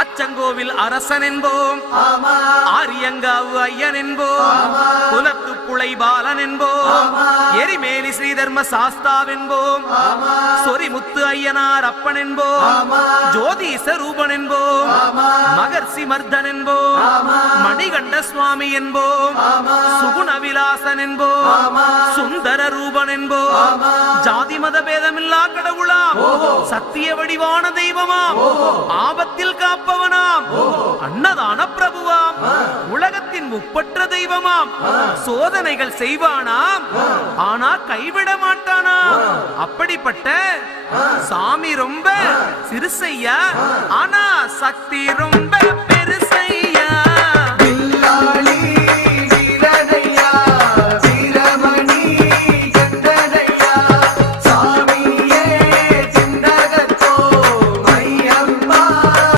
அச்சங்கோவில் அரசன் என்போம், ஆரியங்காவு ஐயன் என்போம், குலத்து புலை பாலன் என்போம், எரிமேலி ஸ்ரீதர்ம சாஸ்தாவென்போம், சொரிமுத்து ஐயனார் அப்பன் என்போம், ஜோதிச ரூபன் என்போம், மகர்ஷி மர்தன் என்போம், மணிகண்ட சுவாமி என்போம், சுகுணவிலாசன் என்போம், சுந்தர ரூபன் என்போம், ஜாதி மத பேதமில்லா கடவுளாம், சத்திய வடிவான தெய்வமாம், ஆபத்தில் காப்பவனாம், அன்னதான பிரபுவாம், உலகத்தின் முப்பற்ற தெய்வமாம், சோதனைகள் செய்வானாம் ஆனா கைவிட மாட்டானாம். அப்படிப்பட்ட சாமி ரொம்ப சிறுசையா ஆனா சக்தி ரொம்ப